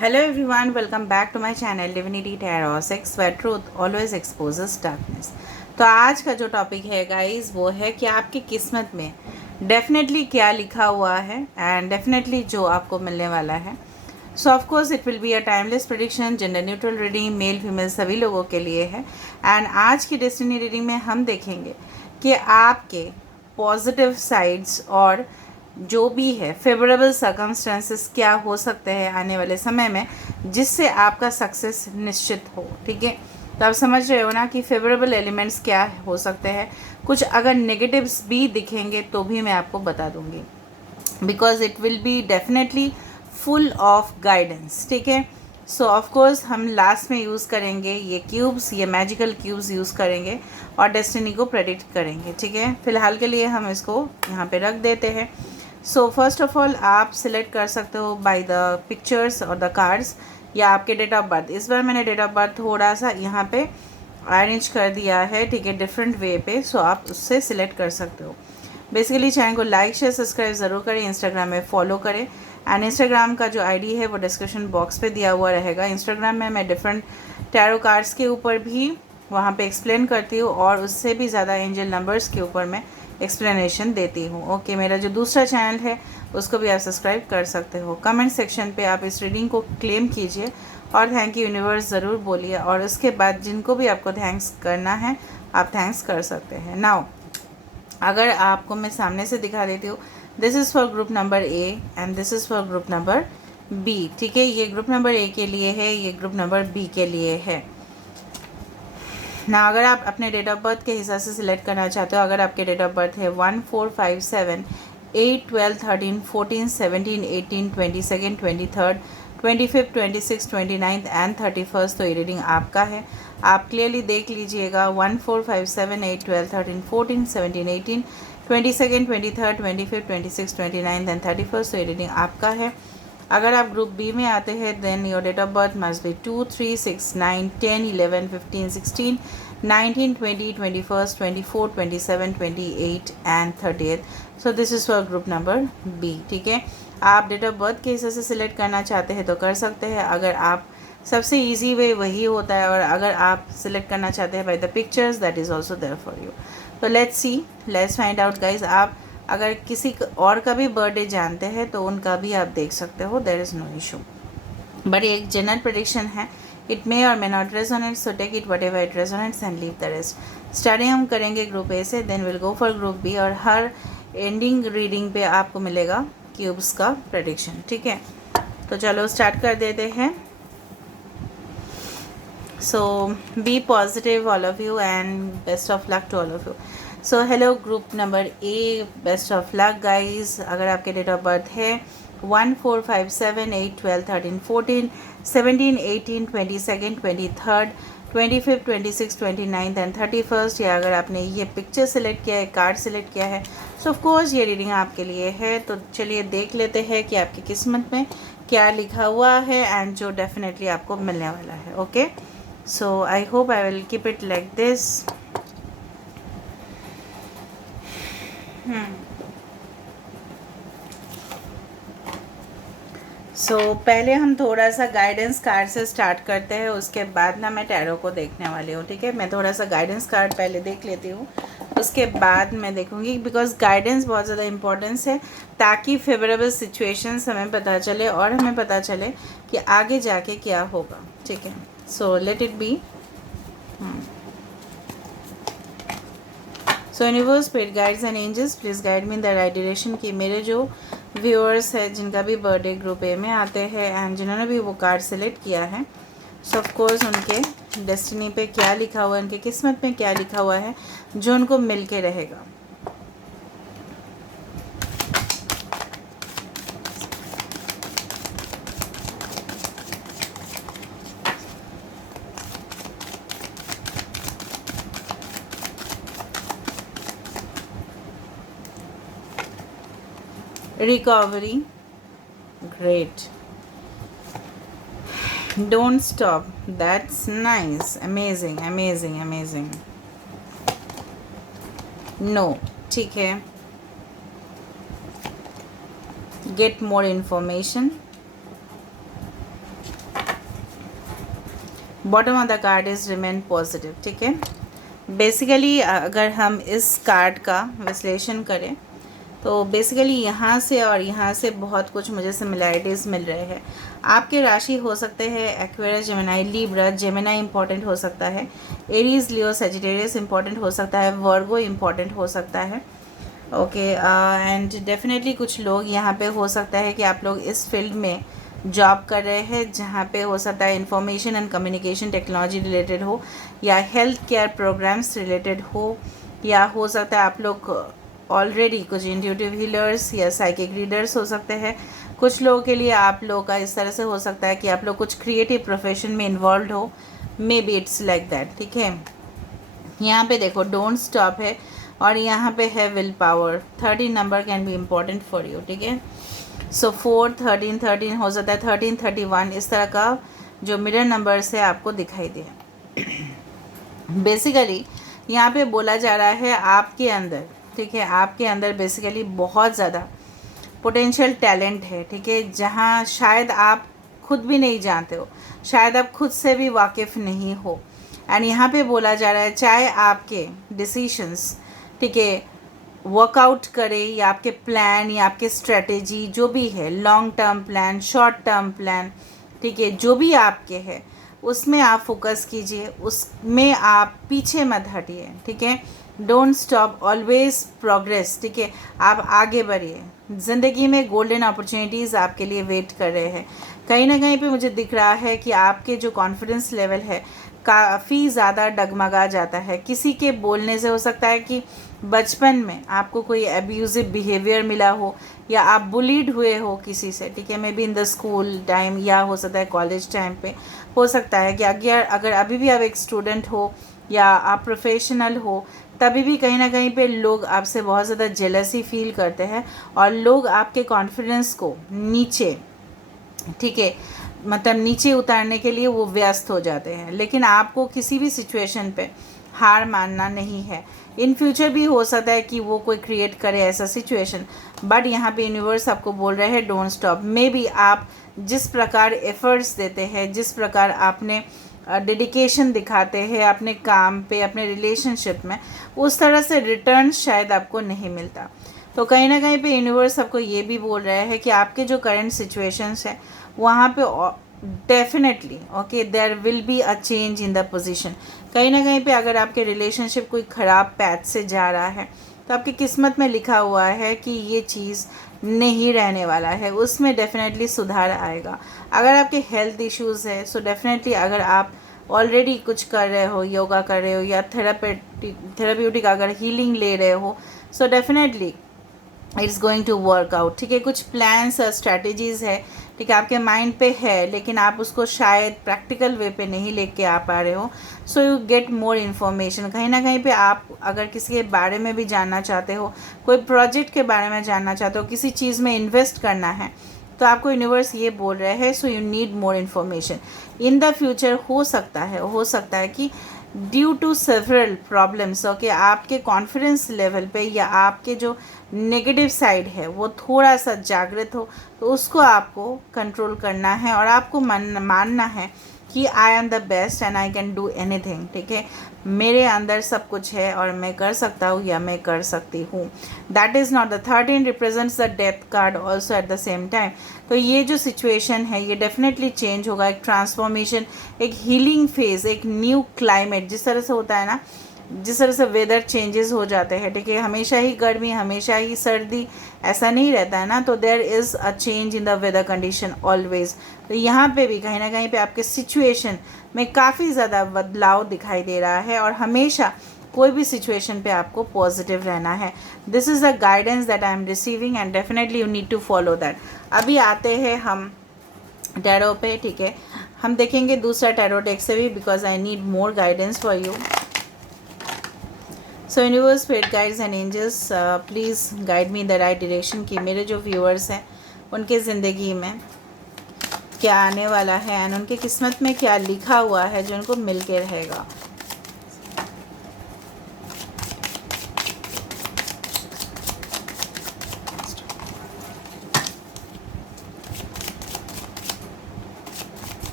Hello everyone, welcome back to my channel Divinity Tarot 6 where truth always exposes darkness। तो आज का जो topic है गाइस वो है कि आपकी किस्मत में डेफिनेटली क्या लिखा हुआ है एंड डेफिनेटली जो आपको मिलने वाला है। So of course it will be a timeless prediction, gender neutral reading, male female सभी लोगों के लिए है। एंड आज की डेस्टिनी रीडिंग में हम देखेंगे कि आपके पॉजिटिव साइड्स और जो भी है फेवरेबल सर्कमस्टेंसेस क्या हो सकते हैं आने वाले समय में जिससे आपका सक्सेस निश्चित हो। ठीक है, तो आप समझ रहे हो ना कि फेवरेबल एलिमेंट्स क्या हो सकते हैं। कुछ अगर नेगेटिव्स भी दिखेंगे तो भी मैं आपको बता दूंगी, because it will be definitely full of guidance. ठीक है, सो ऑफ कोर्स हम लास्ट में यूज़ करेंगे ये क्यूब्स, ये मैजिकल क्यूब्स यूज़ करेंगे और डेस्टिनी को प्रेडिक्ट करेंगे। ठीक है, फिलहाल के लिए हम इसको यहाँ पे रख देते हैं। सो फर्स्ट ऑफ ऑल आप सिलेक्ट कर सकते हो बाय द पिक्चर्स और द कार्ड्स या आपके डेट ऑफ बर्थ। इस बार मैंने डेट ऑफ बर्थ थोड़ा सा यहाँ पे अरेंज कर दिया है, ठीक है, डिफरेंट वे पे, सो आप उससे सिलेक्ट कर सकते हो। बेसिकली चैनल को लाइक शेयर सब्सक्राइब ज़रूर करें, इंस्टाग्राम में फॉलो करें एंड इंस्टाग्राम का जो आईडी है वो डिस्क्रिप्शन बॉक्स पे दिया हुआ रहेगा। इंस्टाग्राम में मैं डिफरेंट टैरो कार्ड्स के ऊपर भी वहाँ पे एक्सप्लेन करती हूँ और उससे भी ज़्यादा एंजल नंबर्स के ऊपर मैं एक्सप्लेनेशन देती हूँ। ओके, मेरा जो दूसरा चैनल है उसको भी आप सब्सक्राइब कर सकते हो। कमेंट सेक्शन पे आप इस रीडिंग को क्लेम कीजिए और थैंक यू यूनिवर्स ज़रूर बोलिए और उसके बाद जिनको भी आपको थैंक्स करना है आप थैंक्स कर सकते हैं। नाउ अगर आपको मैं सामने से दिखा देती हूँ, this is for group number A and this is for group number B. ठीक है, ये ग्रुप नंबर ए के लिए है, ये ग्रुप नंबर बी के लिए है ना। अगर आप अपने डेट ऑफ बर्थ के हिसाब से सिलेक्ट करना चाहते हो, अगर आपके डेट ऑफ बर्थ है 1 4 5 7 8 12 13 14 17 18 22 23 25 26 29 एंड 31, तो ये रीडिंग आपका है। आप क्लियरली देख लीजिएगा 1 4 5 7 8 12 13 14 17 18 22 23 25 26 29 एंड 31, तो ये रीडिंग आपका है। अगर आप ग्रुप बी में आते हैं then your date of birth must be 2 3 6 9 10 11 15 16 19 20 21 24 27 28 and 30th, so this is for group number B. ठीक है, आप डेट ऑफ बर्थ के हिसाब से सिलेक्ट करना चाहते हैं तो कर सकते हैं। अगर आप सबसे इजी वे वही होता है और अगर आप सिलेक्ट करना चाहते हैं by the pictures that is also there for you. तो let's see, let's find out guys. आप अगर किसी और का भी बर्थडे जानते हैं तो उनका भी आप देख सकते हो, there is no issue, but ये एक जनरल प्रेडिक्शन है। It may or may not resonate, so take it whatever it resonates and leave the rest. Starting हम करेंगे ग्रुप ए से, then will go for group B और हर ending reading पे आपको मिलेगा क्यूब्स का प्रेडिक्शन। ठीक है, तो चलो स्टार्ट कर देते हैं। So be positive all of you and best of luck to all of you. So hello group number A, best of luck guys. अगर आपके डेट ऑफ बर्थ है 1 4 5 7 8 12 13 14 17 18 22 23 25 26 29 एंड 31, या अगर आपने ये पिक्चर सेलेक्ट किया है, कार्ड सेलेक्ट किया है, सो ऑफ कोर्स ये रीडिंग आपके लिए है। तो चलिए देख लेते हैं कि आपकी किस्मत में क्या लिखा हुआ है एंड जो डेफिनेटली आपको मिलने वाला है। Okay, so I hope I will keep it like this। पहले हम थोड़ा सा गाइडेंस कार्ड से स्टार्ट करते हैं, उसके बाद ना मैं टैरो को देखने वाली हूँ। ठीक है, मैं थोड़ा सा गाइडेंस कार्ड पहले देख लेती हूँ, उसके बाद मैं देखूँगी, बिकॉज गाइडेंस बहुत ज़्यादा इम्पोर्टेंस है ताकि फेवरेबल सिचुएशंस हमें पता चले और हमें पता चले कि आगे जाके क्या होगा। ठीक है, so let it be. So universe, spirit guides and angels, please guide me in the right direction. कि मेरे जो व्यूअर्स है जिनका भी बर्थडे ग्रुप ए में आते हैं एंड जिन्होंने भी वो कार्ड सेलेक्ट किया है, सो ऑफ कोर्स उनके डेस्टिनी पे क्या लिखा हुआ है, उनके किस्मत में क्या लिखा हुआ है जो उनको मिल के रहेगा। Recovery, great. Don't stop, that's nice, amazing amazing amazing। No, ठीक है, get more information, bottom of the card is remain positive, ठीक है। बेसिकली अगर हम इस कार्ड का विश्लेषण करें तो बेसिकली यहाँ से और यहाँ से बहुत कुछ मुझे सिमिलैरिटीज़ मिल रहे हैं। आपके राशि हो सकते हैं Aquarius, Gemini, Libra, Gemini important हो सकता है, एरीज, लियो, सेजिटेरियस इंपॉर्टेंट हो सकता है, वर्गो इंपॉर्टेंट हो सकता है। ओके, एंड डेफिनेटली कुछ लोग यहाँ पे हो सकता है कि आप लोग इस फील्ड में जॉब कर रहे हैं जहाँ पे हो सकता है information and communication technology related हो, या हेल्थ केयर प्रोग्राम्स रिलेटेड हो, या हो सकता है आप लोग ऑलरेडी कुछ इंट्यूटिव हीलर्स या साइकिक रीडर्स हो सकते हैं। कुछ लोगों के लिए आप लोग का इस तरह से हो सकता है कि आप लोग कुछ क्रिएटिव प्रोफेशन में इन्वॉल्व हो, may be it's like that, ठीक है। यहाँ पे देखो डोंट स्टॉप है और यहाँ पे है will power. 13 number can be important for you, ठीक है। सो 4, 13, 13 हो सकता है, 13, 31 इस तरह का जो मिरर नंबर से आपको दिखाई दे। बेसिकली यहाँ पे बोला जा रहा है आपके अंदर, ठीक है, आपके अंदर बेसिकली बहुत ज़्यादा पोटेंशियल टैलेंट है, ठीक है, जहाँ शायद आप खुद भी नहीं जानते हो, शायद आप खुद से भी वाकिफ़ नहीं हो। एंड यहाँ पे बोला जा रहा है चाहे आपके डिसीशंस, ठीक है, वर्कआउट करे या आपके प्लान या आपके स्ट्रेटेजी जो भी है, long term plan, short term plan, ठीक है, जो भी आपके है उसमें आप फोकस कीजिए, उसमें आप पीछे मत हटिए, ठीक है। डोंट स्टॉप, ऑलवेज प्रोग्रेस, ठीक है, आप आगे बढ़िए। ज़िंदगी में गोल्डन अपॉर्चुनिटीज़ आपके लिए वेट कर रहे हैं। कहीं ना कहीं पे मुझे दिख रहा है कि आपके जो कॉन्फिडेंस लेवल है काफ़ी ज़्यादा डगमगा जाता है। किसी के बोलने से हो सकता है कि बचपन में आपको कोई अब्यूज़िव बिहेवियर मिला हो या आप बुलीड हुए हो किसी से, ठीक है, may be in the school time या हो सकता है कॉलेज टाइम पे। हो सकता है कि अगर अभी भी आप एक स्टूडेंट हो या आप प्रोफेशनल हो, तभी भी कहीं ना कहीं पे लोग आपसे बहुत ज़्यादा जेलसी फील करते हैं और लोग आपके कॉन्फिडेंस को नीचे, ठीक है, मतलब नीचे उतारने के लिए वो व्यस्त हो जाते हैं। लेकिन आपको किसी भी सिचुएशन पे हार मानना नहीं है। इन फ्यूचर भी हो सकता है कि वो कोई क्रिएट करे ऐसा सिचुएशन, बट यहाँ पे यूनिवर्स आपको बोल रहे हैं डोंट स्टॉप। मे बी आप जिस प्रकार एफर्ट्स देते हैं, जिस प्रकार आपने डेडिकेशन दिखाते हैं अपने काम पे, अपने रिलेशनशिप में, उस तरह से रिटर्न शायद आपको नहीं मिलता। तो कहीं ना कहीं पे यूनिवर्स आपको ये भी बोल रहा है कि आपके जो करंट सिचुएशंस है वहाँ पे definitely okay there will be a change in the position. कहीं ना कहीं पे अगर आपके रिलेशनशिप कोई ख़राब पैथ से जा रहा है तो आपकी किस्मत में लिखा हुआ है कि ये चीज़ नहीं रहने वाला है, उसमें डेफिनेटली सुधार आएगा। अगर आपके हेल्थ इश्यूज़ है सो डेफिनेटली अगर आप ऑलरेडी कुछ कर रहे हो, योगा कर रहे हो या थेराप्यूटिक अगर हीलिंग ले रहे हो, so definitely it's going to work out, ठीक है। कुछ प्लान्स और स्ट्रैटेजीज़ है, ठीक है, आपके माइंड पे है लेकिन आप उसको शायद प्रैक्टिकल वे पे नहीं लेके आ पा रहे हो। So you get more information. कहीं ना कहीं पे आप अगर किसी के बारे में भी जानना चाहते हो, कोई प्रोजेक्ट के बारे में जानना चाहते हो, किसी चीज़ में इन्वेस्ट करना है, तो आपको यूनिवर्स ये बोल रहे हैं so you need more information in the future. हो सकता है कि due to several problems okay आपके कॉन्फिडेंस लेवल पे या आपके जो नेगेटिव साइड है वो थोड़ा सा जागृत हो, तो उसको आपको कंट्रोल करना है और आपको मानना है कि I am the best and I can do anything, ठीक है, मेरे अंदर सब कुछ है और मैं कर सकता हूँ या मैं कर सकती हूँ। That is not the 13 represents the death card also at the same time. तो ये जो सिचुएशन है ये डेफिनेटली चेंज होगा, एक ट्रांसफॉर्मेशन, एक हीलिंग फेज, एक न्यू क्लाइमेट। जिस तरह से होता है ना, जिस तरह से वेदर चेंजेस हो जाते हैं, ठीक है, हमेशा ही गर्मी, हमेशा ही सर्दी, ऐसा नहीं रहता है ना, तो there is a change in the weather condition always. तो यहाँ पे भी कहीं ना कहीं पे आपके सिचुएशन में काफ़ी ज़्यादा बदलाव दिखाई दे रहा है और हमेशा कोई भी सिचुएशन पे आपको पॉजिटिव रहना है। This is the guidance that I am receiving and definitely you need to follow that. अभी आते हैं हम टैरो पे, ठीक है, हम देखेंगे दूसरा टैरो डेक से भी because I need more guidance for you. So universe, spirit guides and angels, please guide me in the right direction कि मेरे जो व्यूअर्स हैं उनके ज़िंदगी में क्या आने वाला है एंड उनके किस्मत में क्या लिखा हुआ है जो उनको मिल के रहेगा।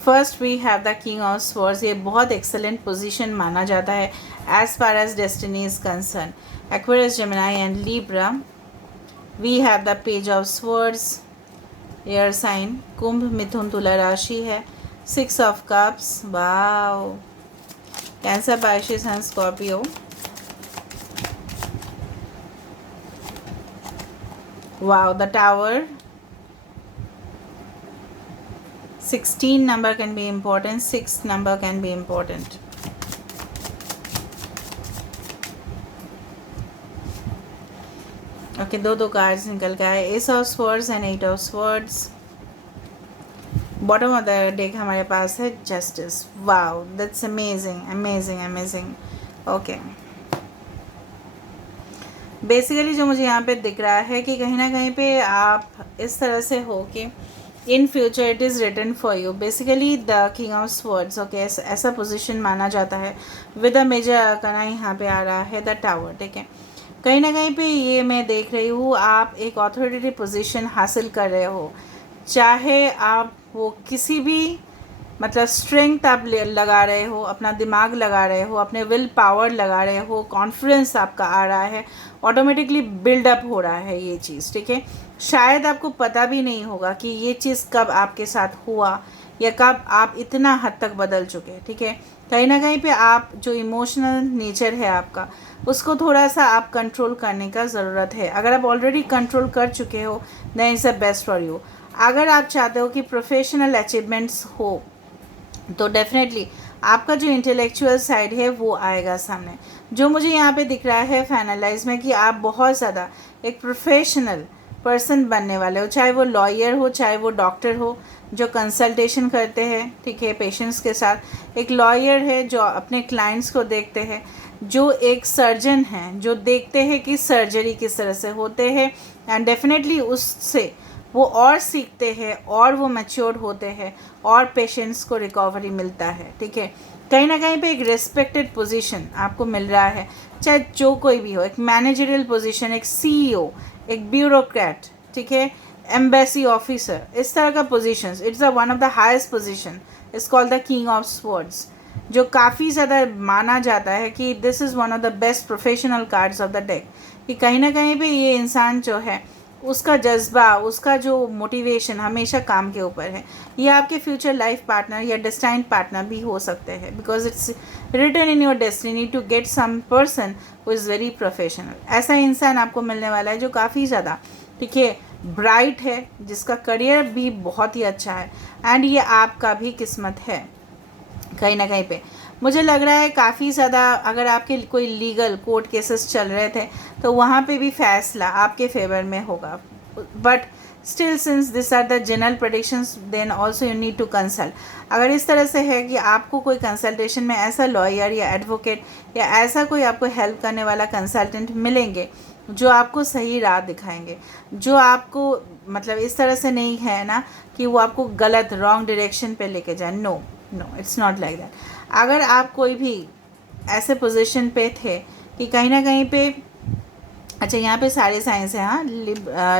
First we have the king of swords, ये बहुत एक्सेलेंट पोजीशन माना जाता है as far as destiny is concern. Aquarius, Gemini and Libra. We have the page of swords, air sign, कुंभ, मिथुन, तुला राशि है। 6 of cups, wow, cancer, Pisces and Scorpio. Wow, the tower. 16 number can be important, 6 number can be important. Okay, दो cards निकल के आए, S of swords and 8 of swords. Bottom of the deck हमारे पास है justice. Wow, that's amazing amazing amazing. Okay, basically जो मुझे यहाँ पे दिख रहा है कि कहीं ना कहीं पे आप इस तरह से हो कि in future it is written for you, basically the king of swords. Okay, ऐसा पोजीशन माना जाता है विद अ मेजर अरकाना यहाँ पे आ रहा है द टावर। ठीक है, कहीं ना कहीं पे ये मैं देख रही हूँ आप एक अथॉरिटेटिव पोजीशन हासिल कर रहे हो, चाहे आप वो किसी भी मतलब स्ट्रेंथ आप लगा रहे हो, अपना दिमाग लगा रहे हो, अपने विल पावर लगा रहे हो, कॉन्फिडेंस आपका आ रहा है, ऑटोमेटिकली बिल्डअप हो रहा है ये चीज़। ठीक है, शायद आपको पता भी नहीं होगा कि ये चीज़ कब आपके साथ हुआ या कब आप इतना हद तक बदल चुके। ठीक है, कहीं ना कहीं पे आप जो इमोशनल नेचर है आपका, उसको थोड़ा सा आप कंट्रोल करने का ज़रूरत है। अगर आप ऑलरेडी कंट्रोल कर चुके हो then it's the best for you. अगर आप चाहते हो कि प्रोफेशनल अचीवमेंट्स हो तो डेफिनेटली आपका जो इंटेलेक्चुअल साइड है वो आएगा सामने। जो मुझे यहाँ पे दिख रहा है फाइनलाइज में कि आप बहुत ज़्यादा एक प्रोफेशनल पर्सन बनने वाले हो, चाहे वो लॉयर हो, चाहे वो डॉक्टर हो जो कंसल्टेशन करते हैं, ठीक है, पेशेंट्स के साथ। एक लॉयर है जो अपने क्लाइंट्स को देखते हैं, जो एक सर्जन है जो देखते हैं कि सर्जरी किस तरह से होते हैं, एंड डेफिनेटली उससे वो और सीखते हैं और वो मैच्योर होते हैं और पेशेंट्स को रिकवरी मिलता है। ठीक है, कहीं ना कहीं पे एक रिस्पेक्टेड पोजीशन आपको मिल रहा है, चाहे जो कोई भी हो, एक मैनेजरियल पोजीशन, एक सीईओ, एक ब्यूरोक्रेट, ठीक है, एम्बेसी ऑफिसर, इस तरह का positions. It's the one of the highest position, is called the king of swords, जो काफ़ी ज़्यादा माना जाता है कि this is one of the best professional cards of the deck. कि कहीं ना कहीं पे ये इंसान जो है उसका जज्बा, उसका जो मोटिवेशन हमेशा काम के ऊपर है। ये आपके फ्यूचर लाइफ पार्टनर या डेस्टाइन्ड पार्टनर भी हो सकते हैं, because it's written in your destiny to get some person who is very professional. ऐसा इंसान आपको मिलने वाला है जो काफ़ी ज़्यादा, ठीक है, ब्राइट है, जिसका करियर भी बहुत ही अच्छा है, एंड ये आपका भी किस्मत है। कहीं ना कहीं पे मुझे लग रहा है काफ़ी ज़्यादा अगर आपके कोई लीगल कोर्ट केसेस चल रहे थे तो वहाँ पे भी फैसला आपके फेवर में होगा। But still since this are the general predictions then also you need to consult. अगर इस तरह से है कि आपको कोई कंसल्टेशन में ऐसा लॉयर या एडवोकेट या ऐसा कोई आपको हेल्प करने वाला कंसल्टेंट मिलेंगे जो आपको सही राह दिखाएंगे, जो आपको मतलब इस तरह से नहीं है ना कि वो आपको गलत रॉन्ग डायरेक्शन पे लेके जाए। No no, it's not like that. अगर आप कोई भी ऐसे पोजीशन पे थे कि कहीं ना कहीं पे, अच्छा यहाँ पे सारे साइंस हैं, हाँ,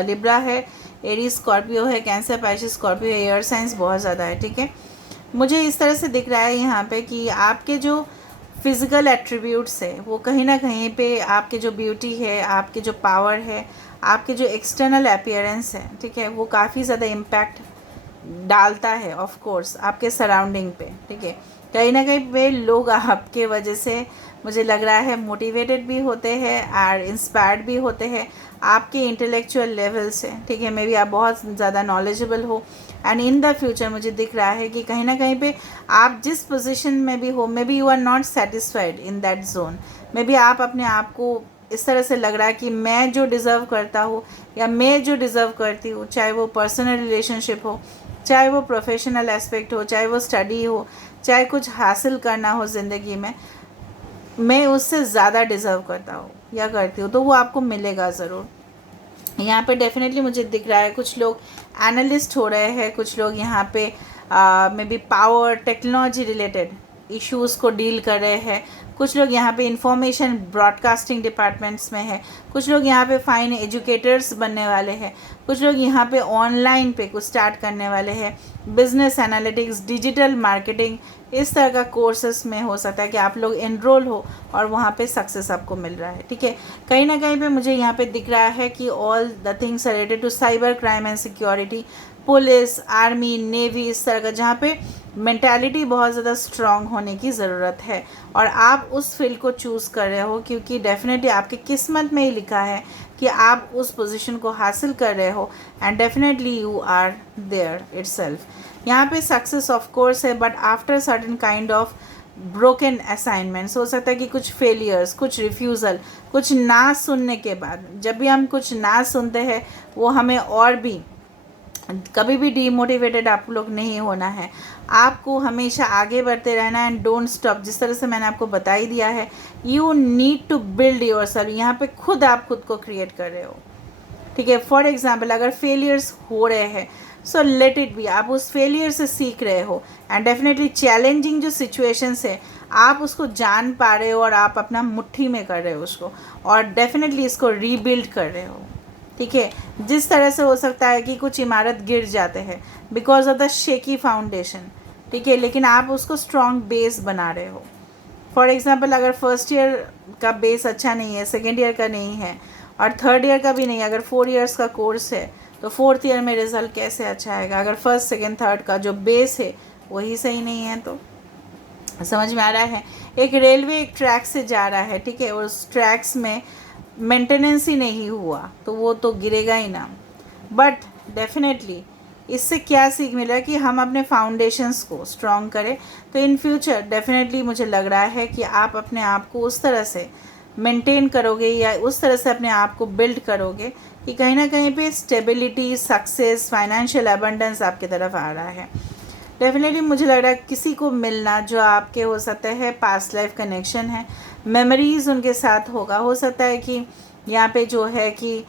लिब्रा है, एरीज स्कॉर्पियो है, cancer, Pisces, Scorpio, air science बहुत ज़्यादा है। ठीक है, मुझे इस तरह से दिख रहा है यहाँ पे कि आपके जो फिज़िकल एट्रीब्यूट्स है वो कहीं ना कहीं पे आपके जो ब्यूटी है, आपके जो पावर है, आपके जो एक्सटर्नल अपीयरेंस है, ठीक है, वो काफ़ी ज़्यादा इम्पैक्ट डालता है ऑफ कोर्स आपके सराउंडिंग पे। ठीक है, कहीं ना कहीं पे लोग आपके वजह से मुझे लग रहा है मोटिवेटेड भी होते हैं और इंस्पायर्ड भी होते हैं आपके इंटेलेक्चुअल लेवल से। ठीक है, मे बी आप बहुत ज़्यादा नॉलेजेबल हो, एंड इन द फ्यूचर मुझे दिख रहा है कि कहीं ना कहीं पे आप जिस पोजीशन में भी हो, maybe you are not satisfied in that zone. Maybe आप अपने आप को इस तरह से लग रहा है कि मैं जो डिज़र्व करता हूँ या मैं जो डिज़र्व करती हूँ, चाहे वो पर्सनल रिलेशनशिप हो, चाहे वो प्रोफेशनल एस्पेक्ट हो, चाहे वो स्टडी हो, चाहे कुछ हासिल करना हो ज़िंदगी में, मैं उससे ज़्यादा डिज़र्व करता हूँ या करती हूँ, तो वो आपको मिलेगा ज़रूर। यहाँ पे डेफिनेटली मुझे दिख रहा है कुछ लोग एनालिस्ट हो रहे हैं, कुछ लोग यहाँ पे may be power technology related issues को डील कर रहे हैं, कुछ लोग यहाँ पे इंफॉर्मेशन ब्रॉडकास्टिंग डिपार्टमेंट्स में है, कुछ लोग यहाँ पे फाइन एजुकेटर्स बनने वाले हैं, कुछ लोग यहाँ पे ऑनलाइन पे कुछ स्टार्ट करने वाले हैं, बिजनेस एनालिटिक्स, डिजिटल मार्केटिंग, इस तरह का कोर्सेस में हो सकता है कि आप लोग एनरोल हो और वहाँ पे सक्सेस आपको मिल रहा है। ठीक है, कहीं ना कहीं पे मुझे यहाँ पे दिख रहा है कि all the things related to cyber crime and security, police, army, navy, इस तरह का, जहाँ पे मेंटालिटी बहुत ज़्यादा स्ट्रांग होने की ज़रूरत है और आप उस फील्ड को चूज़ कर रहे हो क्योंकि डेफिनेटली आपकी किस्मत में ही लिखा है कि आप उस पोजीशन को हासिल कर रहे हो and definitely you are there itself. यहाँ पे सक्सेस ऑफ कोर्स है, but after certain kind of broken assignments, हो सकता है कि कुछ फेलियर्स, कुछ रिफ्यूज़ल, कुछ ना सुनने के बाद, जब भी हम कुछ ना सुनते हैं वो हमें और भी कभी भी डीमोटिवेटेड आप लोग नहीं होना है, आपको हमेशा आगे बढ़ते रहना है एंड डोंट स्टॉप। जिस तरह से मैंने आपको बता ही दिया है, you need to build yourself. यहाँ पे खुद आप खुद को क्रिएट कर रहे हो। ठीक है, फॉर एग्जाम्पल अगर फेलियर्स हो रहे हैं सो लेट इट बी, आप उस फेलियर से सीख रहे हो एंड डेफिनेटली चैलेंजिंग जो सिचुएशंस है आप उसको जान पा रहे हो और आप अपना मुट्ठी में कर रहे हो उसको और डेफिनेटली इसको रीबिल्ड कर रहे हो। ठीक है, जिस तरह से हो सकता है कि कुछ इमारत गिर जाते हैं because of the shaky foundation, ठीक है, लेकिन आप उसको स्ट्रॉन्ग बेस बना रहे हो। फॉर एग्जांपल अगर फर्स्ट ईयर का बेस अच्छा नहीं है, सेकेंड ईयर का नहीं है और थर्ड ईयर का भी नहीं, अगर 4 इयर्स का कोर्स है तो फोर्थ ईयर में रिज़ल्ट कैसे अच्छा आएगा अगर फर्स्ट सेकेंड थर्ड का जो बेस है वही सही नहीं है। तो समझ में आ रहा है, एक रेलवे एक ट्रैक से जा रहा है, ठीक है, और उस ट्रैक्स में मेंटेनेंस ही नहीं हुआ तो वो तो गिरेगा ही ना। बट डेफिनेटली इससे क्या सीख मिला कि हम अपने फाउंडेशंस को स्ट्रॉन्ग करें तो इन फ्यूचर डेफिनेटली मुझे लग रहा है कि आप अपने आप को उस तरह से मेंटेन करोगे या उस तरह से अपने आप को बिल्ड करोगे कि कहीं ना कहीं पे स्टेबिलिटी, सक्सेस, फाइनेंशियल अबंडेंस आपकी तरफ आ रहा है। डेफिनेटली मुझे लग रहा है किसी को मिलना जो आपके हो सकता है पास्ट लाइफ कनेक्शन है, मेमोरीज़ उनके साथ होगा, हो सकता है कि यहाँ पे जो है कि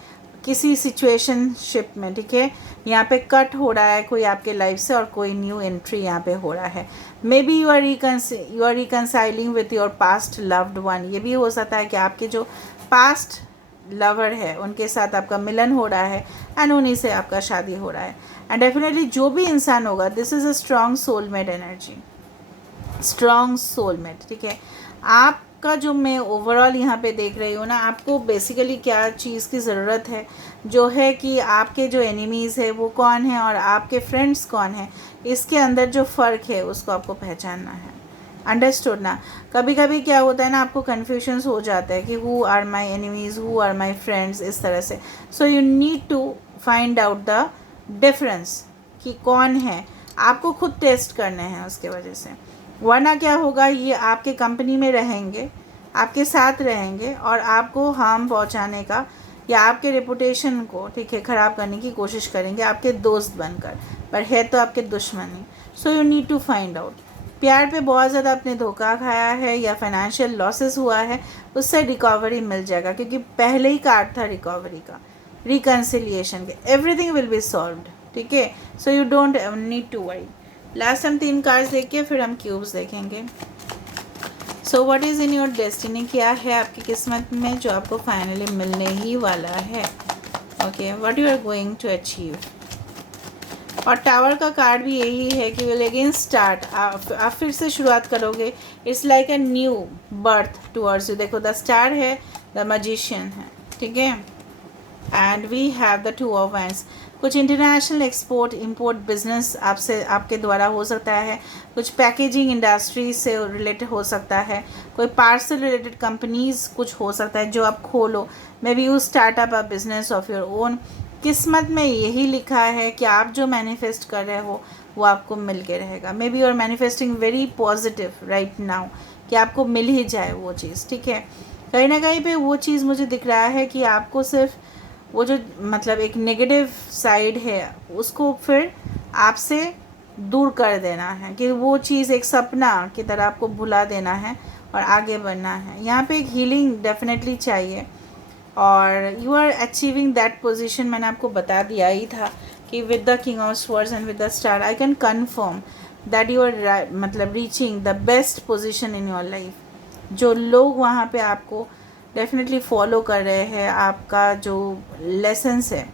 किसी सिचुएशनशिप में, ठीक है, यहाँ पे कट हो रहा है कोई आपके लाइफ से और कोई न्यू एंट्री यहाँ पे हो रहा है। Maybe you are reconciling with your past loved one, ये भी हो सकता है कि आपके जो पास्ट लवर है उनके साथ आपका मिलन हो रहा है एंड उन्हीं से आपका शादी हो रहा है। एंड डेफिनेटली जो भी इंसान होगा this is a strong soulmate energy, strong soulmate. ठीक है, आपका जो मैं ओवरऑल यहाँ पे देख रही हूँ ना, आपको बेसिकली क्या चीज़ की ज़रूरत है जो है कि आपके जो एनिमीज़ है वो कौन है और आपके फ्रेंड्स कौन है, इसके अंदर जो फ़र्क है उसको आपको पहचानना है। अंडरस्टूड ना। कभी कभी क्या होता है ना, आपको कन्फ्यूजन्स हो जाता है कि who are my enemies, who are my friends, इस तरह से। So you need to find out the difference कि कौन है, आपको खुद टेस्ट करने हैं उसके वजह से। वरना क्या होगा, ये आपके कंपनी में रहेंगे, आपके साथ रहेंगे और आपको हार्म पहुंचाने का या आपके रेपुटेशन को, ठीक है, ख़राब करने की कोशिश करेंगे आपके दोस्त बनकर, पर है तो आपके दुश्मन ही। So you need to find out. प्यार पे बहुत ज़्यादा आपने धोखा खाया है या फाइनेंशियल लॉसेस हुआ है, उससे रिकवरी मिल जाएगा क्योंकि पहले ही कार्ड था रिकवरी का, रिकन्सिलिएशन के। Everything will be solved. ठीक है, so you don't need to worry. Last हम 3 कार्ड्स देख फिर हम क्यूब्स देखेंगे। So what is in your destiny, क्या है आपकी किस्मत में जो आपको फाइनली मिलने ही वाला है। Okay, what you are going to achieve. और टावर का कार्ड भी यही है कि विल अगेन स्टार्ट, आप फिर से शुरुआत करोगे। It's like a new birth towards you. देखो द स्टार है, द मैजिशियन है, ठीक है, and we have the 2 of wands. कुछ इंटरनेशनल एक्सपोर्ट इंपोर्ट बिजनेस आपसे आपके द्वारा हो सकता है, कुछ पैकेजिंग इंडस्ट्री से रिलेटेड हो सकता है, कोई पार्सल रिलेटेड कंपनीज कुछ हो सकता है जो आप खोलो। May be you startup a business of your own. किस्मत में यही लिखा है कि आप जो मैनिफेस्ट कर रहे हो वो आपको मिल के रहेगा। Maybe you are manifesting very positive right now कि आपको मिल ही जाए वो चीज़। ठीक है, कहीं ना कहीं पे वो चीज़ मुझे दिख रहा है कि आपको सिर्फ वो जो मतलब एक नेगेटिव साइड है उसको फिर आपसे दूर कर देना है, कि वो चीज़ एक सपना की तरह आपको भुला देना है और आगे बढ़ना है। यहाँ पे एक हीलिंग डेफिनेटली चाहिए और you are achieving that position. मैंने आपको बता दिया ही था कि with the king of swords and with the star I can confirm that you are मतलब reaching the best position in your life. जो लोग वहाँ पे आपको डेफिनेटली फॉलो कर रहे हैं, आपका जो लेसन्स है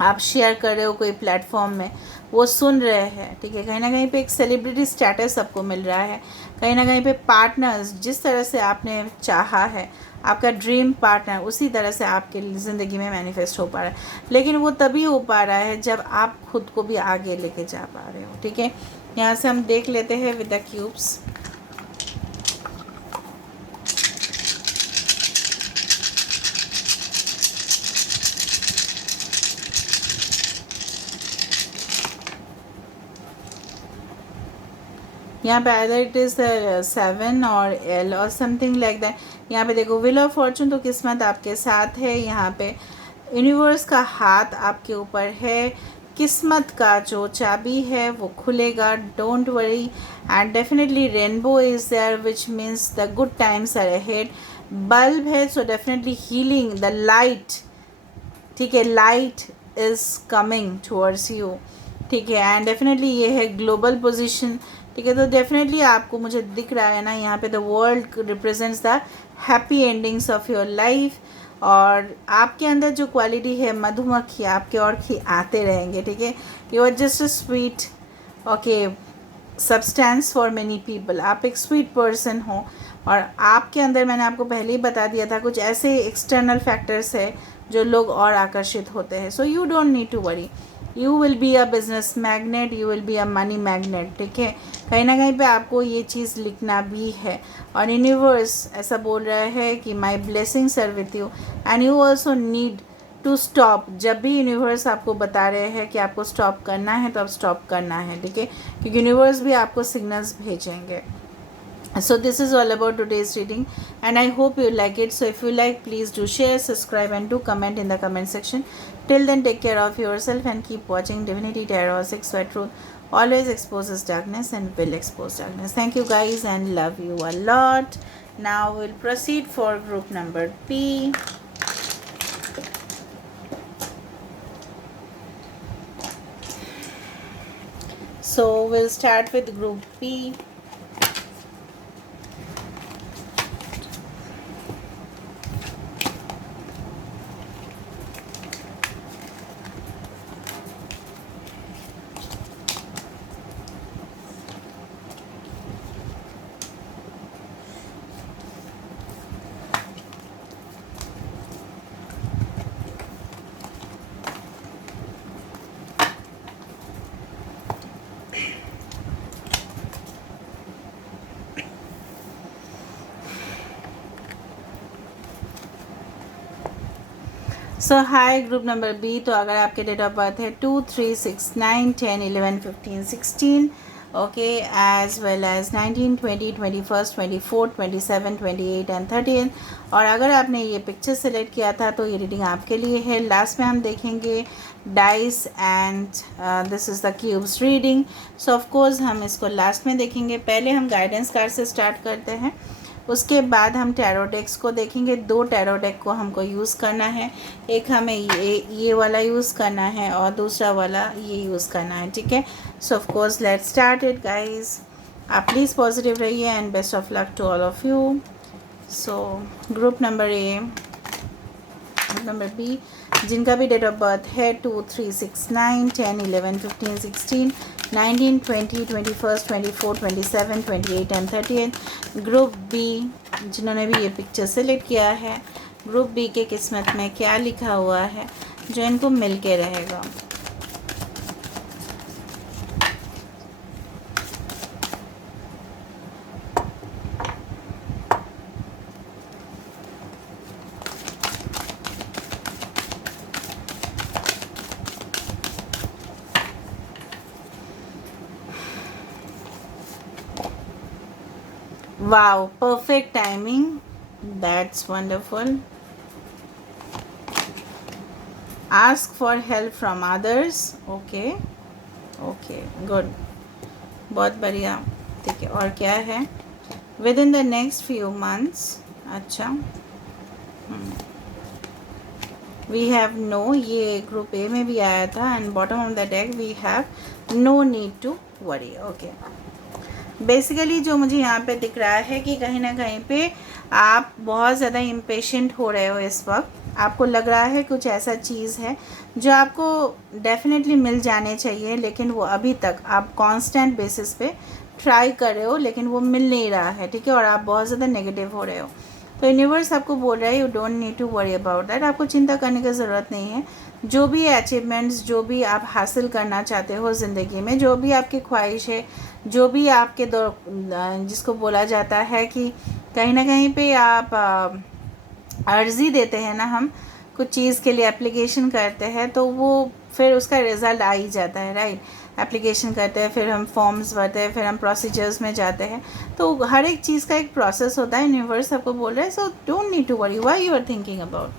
आप शेयर कर रहे हो कोई प्लेटफॉर्म में, वो सुन रहे हैं, ठीक है। कहीं ना कहीं पे एक सेलिब्रिटी स्टेटस आपको मिल रहा है, कहीं ना कहीं पे पार्टनर्स जिस तरह से आपने चाहा है, आपका ड्रीम पार्टनर उसी तरह से आपके ज़िंदगी में मैनिफेस्ट हो पा रहा है। लेकिन वो तभी हो पा रहा है जब आप खुद को भी आगे लेके जा पा रहे हो, ठीक है। यहाँ से हम देख लेते हैं विद द क्यूब्स। यहाँ पे आइदर इट इज़ 7 और L और समथिंग लाइक दैट। यहाँ पे देखो व्हील ऑफ फॉर्चून, तो किस्मत आपके साथ है। यहाँ पे यूनिवर्स का हाथ आपके ऊपर है, किस्मत का जो चाबी है वो खुलेगा, don't worry. And definitely rainbow is there which means the good times are ahead. Bulb है, so definitely healing the light, ठीक है, light is coming towards you, ठीक है। एंड डेफिनेटली ये है ग्लोबल पोजीशन, ठीक है। तो डेफिनेटली आपको मुझे दिख रहा है ना, यहाँ पे the world represents the happy endings of your life. और आपके अंदर जो क्वालिटी है, मधुमक्खी आपके और आते रहेंगे, ठीक है। You are just a sweet okay substance for many people. आप एक स्वीट पर्सन हो और आपके अंदर, मैंने आपको पहले ही बता दिया था, कुछ ऐसे एक्सटर्नल फैक्टर्स है जो लोग और आकर्षित होते हैं। So you don't need to worry, you will be a business magnet, you will be a money magnet, ठीक है। कहीं ना कहीं पे आपको ये चीज़ लिखना भी है। और यूनिवर्स ऐसा बोल रहा है कि my blessings are with you and you also need to stop. जब भी यूनिवर्स आपको बता रहे हैं कि आपको स्टॉप करना है, तो अब स्टॉप करना है, ठीक है, क्योंकि यूनिवर्स भी आपको सिग्नल्स भेजेंगे। So this is all about today's reading and I hope you like it. So if you like, please do share, subscribe and do comment in the comment section. Till then, take care of yourself and keep watching Divinity Tarot 6 where truth always exposes darkness and will expose darkness. Thank you guys and love you a lot. Now we'll proceed for group number B. So we'll start with group B. So hi group number B. तो अगर आपके date of birth है 2, 3, 6, 9, 10, 11, 15, 16 okay, as well as 19, 20, 21, 24, 27, 28 and 30, और अगर आपने ये picture select किया था तो ये रीडिंग आपके लिए है। लास्ट में हम देखेंगे dice and this is the cubes reading. So of course हम इसको लास्ट में देखेंगे। पहले हम गाइडेंस कार्ड से स्टार्ट करते हैं, उसके बाद हम टैरो डेक्स को देखेंगे। 2 टैरो डेक को हमको यूज़ करना है, एक हमें ये वाला यूज़ करना है और दूसरा वाला ये यूज़ करना है, ठीक है। So of course let's start it guys. आप प्लीज़ पॉजिटिव रहिए and best of luck to all of you. So group number A, group number B, जिनका भी डेट ऑफ बर्थ है 2, 3, 6, 9, 10, 11, 15, 16, 19, 20, 21, 24, 27, 28 एंड 30। ग्रुप बी जिन्होंने भी ये पिक्चर सेलेक्ट किया है, ग्रुप बी के किस्मत में क्या लिखा हुआ है जो इनको मिल के रहेगा। Wow, perfect timing. That's wonderful. Ask for help from others. Okay. Okay, good. बहुत बढ़िया, ठीक है। और क्या है? Within the next few months. अच्छा, we have no, ये ग्रुप ए में भी आया था, and bottom of the deck we have no need to worry. Okay. Basically जो मुझे यहाँ पे दिख रहा है कि कहीं ना कहीं पे आप बहुत ज़्यादा इम्पेशेंट हो रहे हो इस वक्त। आपको लग रहा है कुछ ऐसा चीज़ है जो आपको डेफिनेटली मिल जाने चाहिए, लेकिन वो अभी तक आप कांस्टेंट बेसिस पे ट्राई कर रहे हो, लेकिन वो मिल नहीं रहा है, ठीक है। और आप बहुत ज़्यादा नेगेटिव हो रहे हो। तो यूनिवर्स आपको बोल रहा है you don't need to worry about that. आपको चिंता करने की ज़रूरत नहीं है। जो भी अचीवमेंट्स, जो भी आप हासिल करना चाहते हो ज़िंदगी में, जो भी आपकी ख्वाहिश है, जो भी आपके जिसको बोला जाता है कि कहीं ना कहीं पे आप अर्ज़ी देते हैं ना, हम कुछ चीज़ के लिए एप्लीकेशन करते हैं तो वो फिर उसका रिज़ल्ट आ ही जाता है, राइट। एप्लीकेशन करते हैं, फिर हम फॉर्म्स भरते हैं, फिर हम प्रोसीजर्स में जाते हैं। तो हर एक चीज़ का एक प्रोसेस होता है। यूनिवर्स आपको बोल रहा है so don't need to worry why you are thinking about.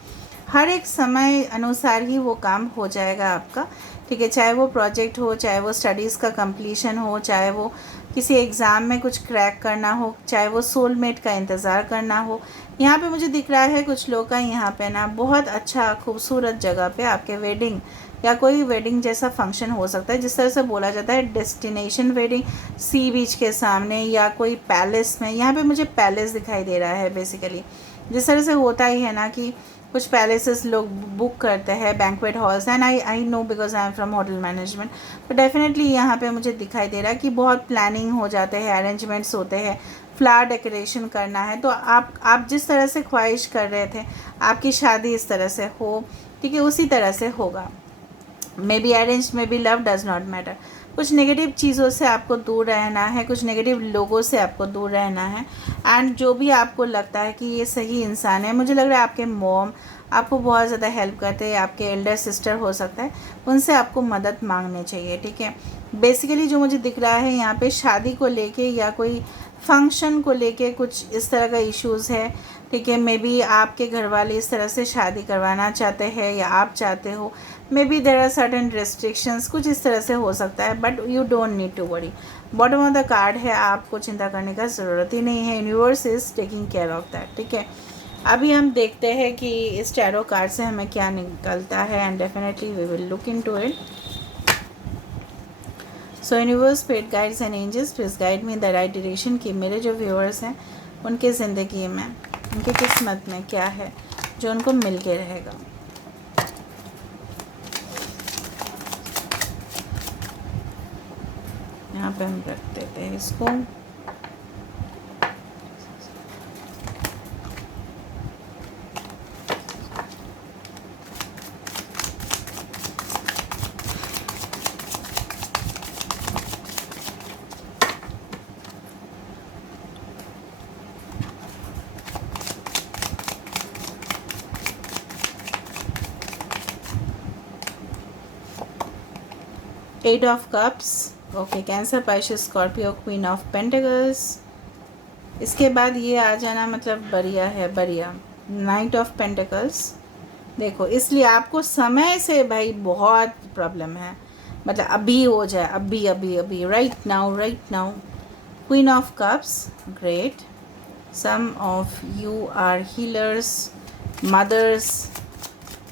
हर एक समय अनुसार ही वो काम हो जाएगा आपका, ठीक है। चाहे वो प्रोजेक्ट हो, चाहे वो स्टडीज़ का कंप्लीशन हो, चाहे वो किसी एग्ज़ाम में कुछ क्रैक करना हो, चाहे वो सोलमेट का इंतज़ार करना हो। यहाँ पे मुझे दिख रहा है कुछ लोग का यहाँ पे ना बहुत अच्छा खूबसूरत जगह पे आपके वेडिंग या कोई वेडिंग जैसा फंक्शन हो सकता है, जिस तरह से बोला जाता है डेस्टिनेशन वेडिंग, सी बीच के सामने या कोई पैलेस में। यहाँ पे मुझे पैलेस दिखाई दे रहा है बेसिकली। जिस तरह से होता ही है ना कि कुछ पैलेसेस लोग बुक करते हैं, banquet halls, and I know because I am from hotel management. तो डेफिनेटली यहाँ पे मुझे दिखाई दे रहा है कि बहुत प्लानिंग हो जाते हैं, अरेंजमेंट्स होते हैं, फ्लावर डेकोरेशन करना है। तो आप जिस तरह से ख्वाहिश कर रहे थे आपकी शादी इस तरह से हो, ठीक है, उसी तरह से होगा। May be arrange, may be love, does not matter. कुछ नेगेटिव चीज़ों से आपको दूर रहना है, कुछ नेगेटिव लोगों से आपको दूर रहना है। एंड जो भी आपको लगता है कि ये सही इंसान है, मुझे लग रहा है आपके मॉम आपको बहुत ज़्यादा हेल्प करते हैं, आपके एल्डर सिस्टर हो सकता है, उनसे आपको मदद मांगनी चाहिए, ठीक है। बेसिकली जो मुझे दिख रहा है यहाँ पे शादी को लेके या कोई फंक्शन को लेके कुछ इस तरह का इश्यूज़ है, ठीक है। मे बी आपके घर वाले इस तरह से शादी करवाना चाहते हैं या आप चाहते हो, maybe there are certain restrictions, कुछ इस तरह से हो सकता है, but you don't need to worry. Bottom of the card है, आपको चिंता करने का ज़रूरत ही नहीं है। Universe is taking care of that, ठीक है। अभी हम देखते हैं कि इस टैरो कार्ड से हमें क्या निकलता है, and definitely we will look into it. So universe, spirit guides and angels, please guide me the right direction कि मेरे जो व्यूअर्स हैं उनके ज़िंदगी में, उनकी किस्मत में क्या है जो उनको मिल के रहेगा। यहाँ पे हम रख देते हैं इसको। Eight of cups, okay, cancer, Pisces, Scorpio, queen of pentacles. इसके बाद ये आ जाना मतलब बढ़िया है, बढ़िया। Knight of pentacles. देखो, इसलिए आपको समय से भाई बहुत प्रॉब्लम है, मतलब अभी हो जाए, अभी अभी अभी, right now, right now. Queen of cups, great. Some of you are healers, mothers,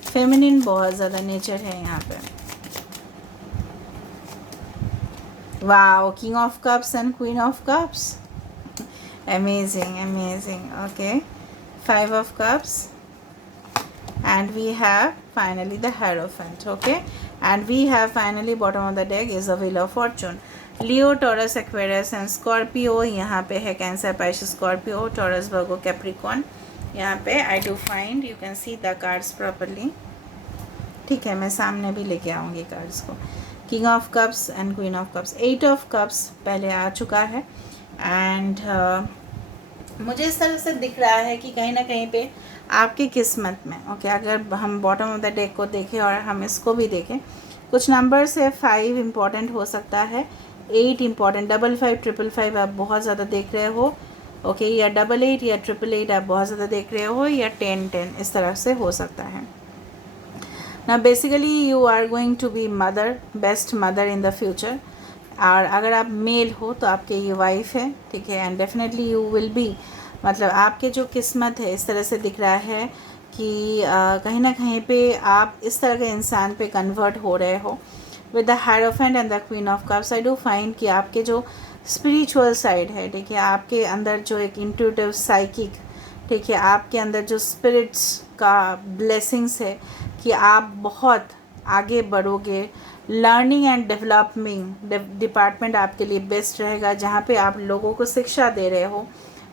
feminine बहुत ज़्यादा नेचर है यहाँ पे। Wow, King of Cups and Queen of Cups. Amazing, amazing. Okay. 5 of Cups. And we have finally the Hierophant. Okay. And we have finally bottom of the deck is the Wheel of Fortune. Leo, Taurus, Aquarius and Scorpio. यहाँ पे है Cancer, Pisces, Scorpio, Taurus, Virgo, Capricorn. यहाँ पे I do find you can see the cards properly. ठीक है, मैं सामने भी लेके आऊँगी कार्ड्स को। King of cups and queen of cups. 8 of cups पहले आ चुका है, एंड मुझे इस तरह से दिख रहा है कि कहीं ना कहीं पे आपकी किस्मत में, ओके, अगर हम बॉटम ऑफ द डेक को देखें और हम इसको भी देखें, कुछ नंबर से 5 इम्पॉर्टेंट हो सकता है, 8 इम्पॉर्टेंट, 55, 555 आप बहुत ज़्यादा देख रहे हो, ओके, या 88 या 888 आप बहुत ज़्यादा देख रहे हो, या 10 इस तरह से हो सकता है ना। Basically you are going to be mother, best mother in the future. और अगर आप मेल हो तो आपके ये वाइफ है, ठीक है, and definitely you will B, मतलब आपके जो किस्मत है इस तरह से दिख रहा है कि कहीं ना कहीं पे आप इस तरह के इंसान पे कन्वर्ट हो रहे हो। With the hierophant and the queen of cups, I do find कि आपके जो स्पिरिचुअल साइड है, ठीक है, आपके अंदर जो एक इंट्यूटिव साइकिक, ठीक है, आपके अंदर जो स्पिरिट्स का ब्लेसिंग्स है कि आप बहुत आगे बढ़ोगे। लर्निंग एंड डेवलपमेंट डिपार्टमेंट आपके लिए बेस्ट रहेगा, जहाँ पे आप लोगों को शिक्षा दे रहे हो,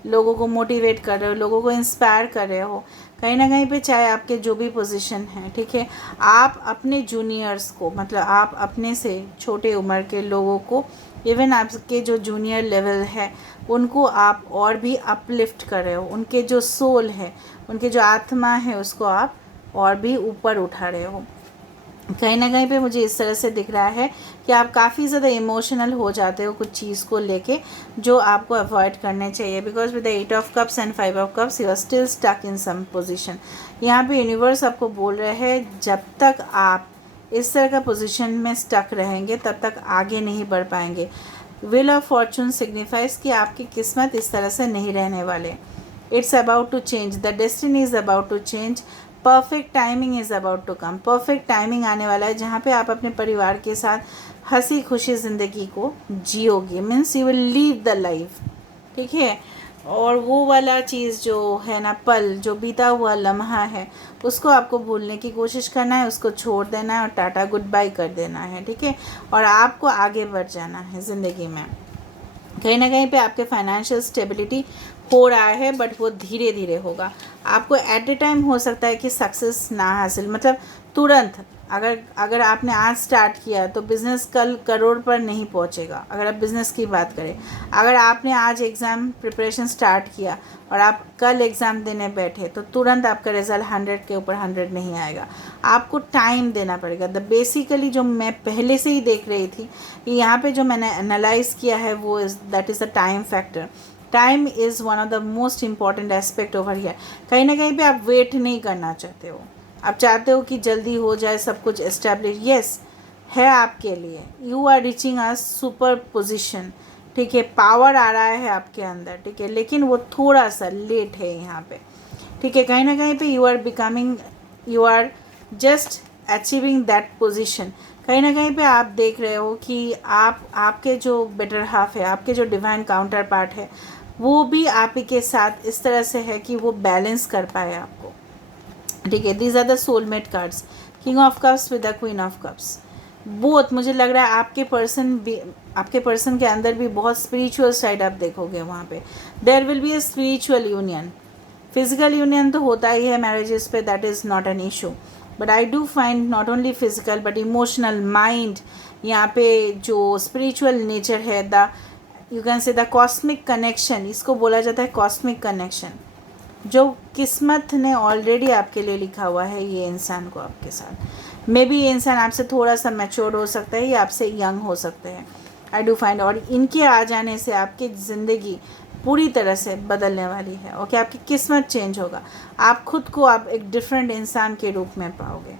लोगों को मोटिवेट कर रहे हो, लोगों को इंस्पायर कर रहे हो कहीं ना कहीं पे, चाहे आपके जो भी पोजीशन है, ठीक है, आप अपने जूनियर्स को, मतलब आप अपने से छोटे उम्र के लोगों को, इवन आपके जो जूनियर लेवल है उनको आप और भी अपलिफ्ट कर रहे हो, उनके जो सोल है, उनके जो आत्मा है उसको आप और भी ऊपर उठा रहे हो। कहीं ना कहीं पे मुझे इस तरह से दिख रहा है कि आप काफ़ी ज़्यादा इमोशनल हो जाते हो कुछ चीज़ को लेके, जो आपको अवॉइड करने चाहिए, because with the 8 of cups and 5 of cups you are still stuck in some position. यहाँ पे यूनिवर्स आपको बोल रहे हैं जब तक आप इस तरह का पोजीशन में स्टक रहेंगे तब तक आगे नहीं बढ़ पाएंगे। विल ऑफ फॉर्चून सिग्निफाइज कि आपकी किस्मत इस तरह से नहीं रहने वाले। It's about to change, the destiny is about to change, perfect timing is about to come. Perfect timing आने वाला है जहाँ पे आप अपने परिवार के साथ हंसी खुशी ज़िंदगी को जियोगे, means you will live the life, ठीक है। और वो वाला चीज़ जो है ना, पल जो बीता हुआ लम्हा है, उसको आपको भूलने की कोशिश करना है, उसको छोड़ देना है और टाटा गुड बाय कर देना है, ठीक है। और आपको आगे बढ़ जाना है ज़िंदगी में। कहीं ना कहीं पे आपके फाइनेंशियल स्टेबिलिटी हो रहा है, बट वो धीरे धीरे होगा। आपको एट ए टाइम हो सकता है कि सक्सेस ना हासिल, मतलब तुरंत अगर आपने आज स्टार्ट किया तो बिज़नेस कल करोड़ पर नहीं पहुंचेगा। अगर आप बिज़नेस की बात करें, अगर आपने आज एग्ज़ाम प्रिपरेशन स्टार्ट किया और आप कल एग्ज़ाम देने बैठे तो तुरंत आपका रिज़ल्ट 100 के ऊपर 100 नहीं आएगा। आपको टाइम देना पड़ेगा। बेसिकली जो मैं पहले से ही देख रही थी कि यहाँ पे जो मैंने एनालाइज़ किया है वो that is the time factor. Time is one of the most important aspect over here. कहीं ना कहीं पे आप वेट नहीं करना चाहते हो, आप चाहते हो कि जल्दी हो जाए सब कुछ एस्टैब्लिश। यस, है आपके लिए, you are reaching a super position, ठीक है, पावर आ रहा है आपके अंदर, ठीक है, लेकिन वो थोड़ा सा लेट है यहाँ पे, ठीक है। कहीं ना कहीं पे you are just achieving that position. कहीं ना कहीं पे आप देख रहे हो कि आपके जो बेटर हाफ है, आपके जो डिवाइन काउंटर पार्ट है, वो भी आप ही के साथ इस तरह से है कि वो बैलेंस कर पाए आपको, ठीक है। These are the soulmate cards, king of cups with the queen of cups. Both मुझे लग रहा है आपके पर्सन के अंदर भी बहुत स्पिरिचुअल साइड आप देखोगे वहाँ पे। There will be a spiritual union. Physical union तो होता ही है मैरिजेस पे, that is not an issue, but I do find not only physical but emotional, mind, यहाँ पे जो स्पिरिचुअल नेचर है, the you can say the cosmic connection, इसको बोला जाता है कॉस्मिक कनेक्शन, जो किस्मत ने ऑलरेडी आपके लिए लिखा हुआ है ये इंसान को आपके साथ। मे बी ये इंसान आपसे थोड़ा सा मैच्योर हो सकता है या आपसे यंग हो सकते हैं, आई डू फाइंड। और इनके आ जाने से आपकी ज़िंदगी पूरी तरह से बदलने वाली है। ओके, आपकी किस्मत चेंज होगा, आप खुद को आप एक डिफरेंट इंसान के रूप में पाओगे,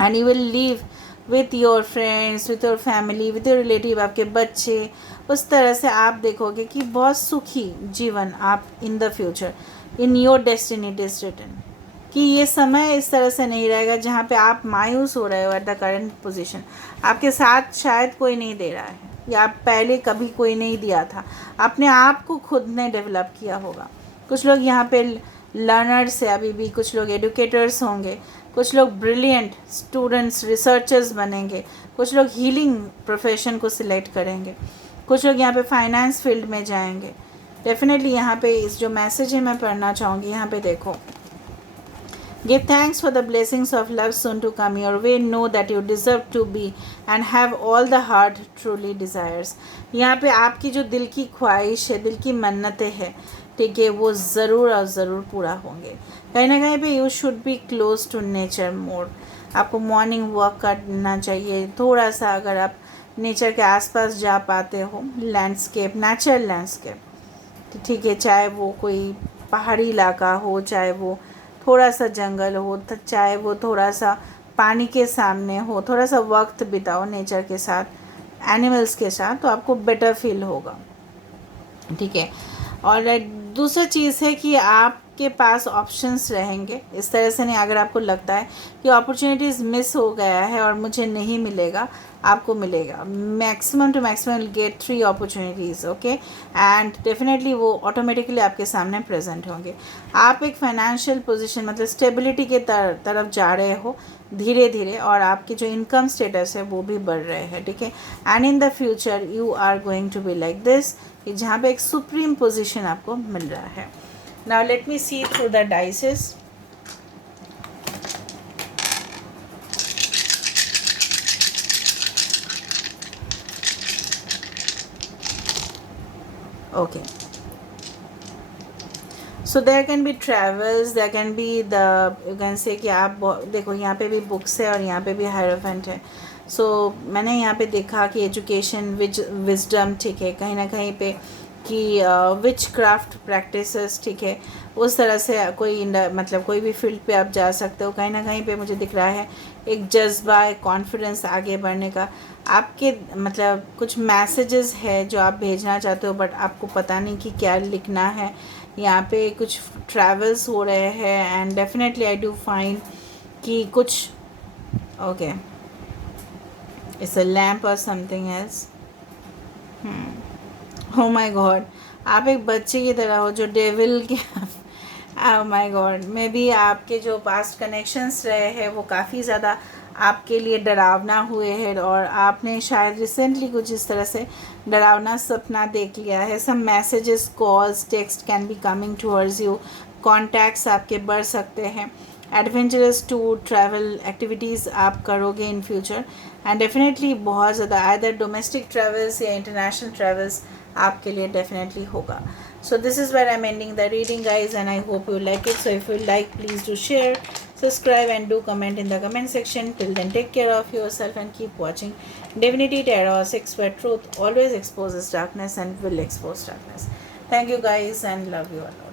and you will leave with your friends, with your family, with your relative, आपके बच्चे, उस तरह से आप देखोगे कि बहुत सुखी जीवन आप in the future, in your destiny it is written, कि ये समय इस तरह से नहीं रहेगा जहाँ पे आप मायूस हो रहे हो एट द करंट पोजीशन। आपके साथ शायद कोई नहीं दे रहा है, या आप पहले कभी कोई नहीं दिया था, अपने आप को खुद ने डेवलप किया होगा। कुछ लोग यहाँ पे लर्नर्स है अभी भी, कुछ लोग एडुकेटर्स होंगे, कुछ लोग ब्रिलियंट स्टूडेंट्स रिसर्चर्स बनेंगे, कुछ लोग हीलिंग प्रोफेशन को सिलेक्ट करेंगे, कुछ लोग यहाँ पे फाइनेंस फील्ड में जाएंगे। डेफिनेटली यहाँ पे इस जो मैसेज है मैं पढ़ना चाहूँगी, यहाँ पे देखो, give thanks for the blessings of love soon to come your way, know that you deserve to be and have all the heart truly desires. यहाँ पे आपकी जो दिल की ख्वाहिश है, दिल की मन्नतें हैं, ठीक है, वो ज़रूर और ज़रूर पूरा होंगे। कहीं ना कहीं पे you should be close to nature more. आपको मॉर्निंग वॉक करना चाहिए थोड़ा सा, अगर आप नेचर के आसपास जा पाते हो, लैंडस्केप, नेचुरल लैंडस्केप, ठीक है, चाहे वो कोई पहाड़ी इलाका हो, चाहे वो थोड़ा सा जंगल हो, चाहे वो थोड़ा सा पानी के सामने हो, थोड़ा सा वक्त बिताओ नेचर के साथ, एनिमल्स के साथ, तो आपको बेटर फील होगा, ठीक है। और दूसरा चीज़ है कि आप आपके पास ऑप्शंस रहेंगे। इस तरह से नहीं, अगर आपको लगता है कि अपॉर्चुनिटीज़ मिस हो गया है और मुझे नहीं मिलेगा, आपको मिलेगा। Maximum to maximum will get 3 opportunities, okay, and definitely वो ऑटोमेटिकली आपके सामने प्रेजेंट होंगे। आप एक फाइनेंशियल पोजीशन मतलब स्टेबिलिटी के तरफ जा रहे हो धीरे धीरे, और आपकी जो इनकम स्टेटस है वो भी बढ़ रहे हैं, ठीक है। And in the future you are going to be like this, कि जहाँ पे एक सुप्रीम पोजीशन आपको मिल रहा है। Now let me see through the dices. Okay, so there can be travels, there can be the, you can say कि आप देखो यहाँ पे भी बुक्स है और यहाँ पे भी हायरोफेंट है। सो मैंने यहाँ पे देखा कि एजुकेशन विजडम, ठीक है, कहीं ना कहीं पे कि विच क्राफ्ट प्रैक्टिसेस, ठीक है, उस तरह से कोई मतलब कोई भी फील्ड पे आप जा सकते हो। कहीं ना कहीं पे मुझे दिख रहा है एक जज्बा, एक कॉन्फिडेंस आगे बढ़ने का। आपके मतलब कुछ मैसेजेस है जो आप भेजना चाहते हो, बट आपको पता नहीं कि क्या लिखना है। यहाँ पे कुछ ट्रैवल्स हो रहे हैं, and definitely I do find कि कुछ, ओके, इट्स अ लैम्प और something else. Oh my God, आप एक बच्चे की तरह हो जो डेविल के oh my God, may be आपके जो पास्ट कनेक्शंस रहे हैं वो काफ़ी ज़्यादा आपके लिए डरावना हुए हैं, और आपने शायद रिसेंटली कुछ इस तरह से डरावना सपना देख लिया है। Some messages, calls, text can be coming towards you, contacts आपके बढ़ सकते हैं, एडवेंचरस टूर, ट्रैवल एक्टिविटीज़ आप करोगे इन फ्यूचर, एंड डेफिनेटली बहुत ज़्यादा आइदर डोमेस्टिक ट्रैवल्स या इंटरनेशनल ट्रैवल्स आपके लिए डेफिनेटली होगा। So this is where I'm ending the reading, guys, and I hope you like it. So if you like, please do share, subscribe, and do comment in the comment section. Till then, take care of yourself and keep watching Divinity Tarot 6, where truth always exposes darkness and will expose darkness. Thank you, guys, and love you all.